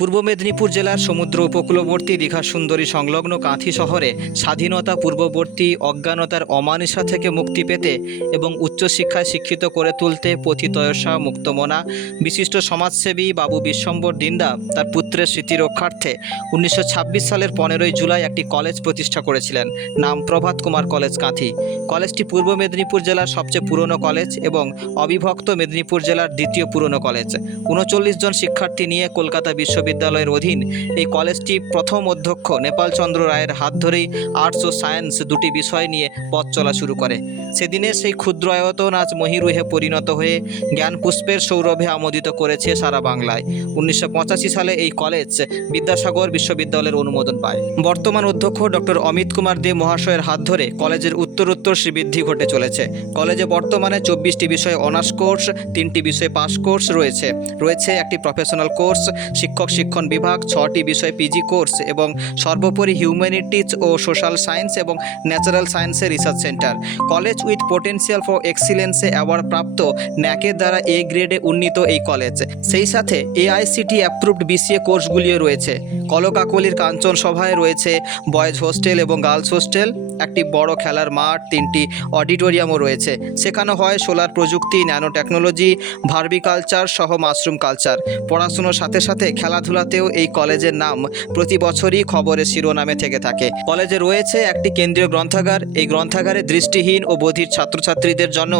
পূর্ব মেদিনীপুর জেলার সমুদ্র উপকূলবর্তী দীঘা সুন্দরী সংলগ্ন কাঁথি শহরে স্বাধীনতা পূর্ববর্তী অজ্ঞানতার অমানিসা থেকে মুক্তি পেতে এবং উচ্চশিক্ষায় শিক্ষিত করে তুলতে পথিতয়সা মুক্তমনা বিশিষ্ট সমাজসেবী বাবু বিশ্বম্বর দিন্দা তার পুত্রের স্মৃতি রক্ষার্থে 1926 সালের 15ই জুলাই একটি কলেজ প্রতিষ্ঠা করেছিলেন, নাম প্রভাত কুমার কলেজ কাঁথি। কলেজটি পূর্ব মেদিনীপুর জেলার সবচেয়ে পুরনো কলেজ এবং অবিভক্ত মেদিনীপুর জেলার দ্বিতীয় পুরনো কলেজ। 39 জন শিক্ষার্থী নিয়ে কলকাতা বিশ্ববিদ্যালয়ের অধীন এই কলেজটি প্রথম অধ্যক্ষ নেপালচন্দ্র রায়ের হাত ধরেই আর্টস ও সায়েন্স দুটি বিষয় নিয়ে পথ চলা শুরু করে। সেদিনের সেই ক্ষুদ্র আয়তন আজ মহিরুহে পরিণত হয়ে জ্ঞান পুষ্পের সৌরভে আমোদিত করেছে সারা বাংলায়। 1985 সালে এই কলেজ বিদ্যাসাগর বিশ্ববিদ্যালয়ের অনুমোদন পায়। বর্তমান অধ্যক্ষ ডক্টর অমিত কুমার দে মহাশয়ের হাত ধরে কলেজের উত্তরোত্তর শ্রীবৃদ্ধি ঘটে চলেছে। কলেজে বর্তমানে 24টি বিষয়ে অনার্স কোর্স, 3টি বিষয়ে পাস কোর্স রয়েছে একটি প্রফেশনাল কোর্স, শিক্ষক শিক্ষণ বিভাগ, 6টি বিষয় পিজি কোর্স এবং সর্বোপরি হিউম্যানিটিজ ও সোশ্যাল সায়েন্স এবং ন্যাচারাল সায়েন্সের research centre. College with potential for এক্সিলেন্সে অ্যাওয়ার্ড প্রাপ্ত ন্যাকের দ্বারা এ গ্রেডে উন্নীত এই কলেজ। সেই সাথে এআইসিটি অ্যাপ্রুভড বিসিএ কোর্সগুলিও রয়েছে। কলকাকলির কাঞ্চন সভায় রয়েছে বয়েজ হোস্টেল এবং গার্লস হোস্টেল, একটি বড় খেলার মাঠ, 3টি অডিটোরিয়ামও রয়েছে। শেখানো হয় সোলার প্রযুক্তি, ন্যানো টেকনোলজি, ভার্বিকালচার সহ মাশরুম কালচার। পড়াশুনোর সাথে সাথে খেলাধুলাতেও এই কলেজের নাম প্রতি বছরই খবরের শিরোনামে থেকে থাকে। কলেজে রয়েছে একটি কেন্দ্রীয় গ্রন্থাগার। এই গ্রন্থাগারে দৃষ্টিহীন ও বধির ছাত্রছাত্রীদের জন্য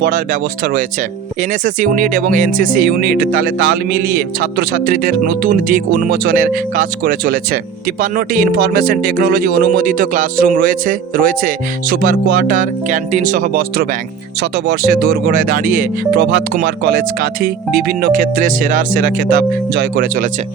পড়ার ব্যবস্থা রয়েছে। এনএসএস ইউনিট এবং এনসিসি ইউনিট তাল মিলিয়ে ছাত্রছাত্রীদের নতুন দিক উন্মোচনের কাজ করে চলেছে। 53টি ইনফরমেশন টেকনোলজি অনুমোদিত ক্লাসরুম রয়েছে সুপার কোয়ার্টার, ক্যান্টিন সহ বস্ত্র ব্যাংক। শতবর্ষের দোরগোড়ায় দাঁড়িয়ে প্রভাত কুমার কলেজ কাঁথি বিভিন্ন ক্ষেত্রে সেরার সেরা খেতাব জয় করে চলেছে।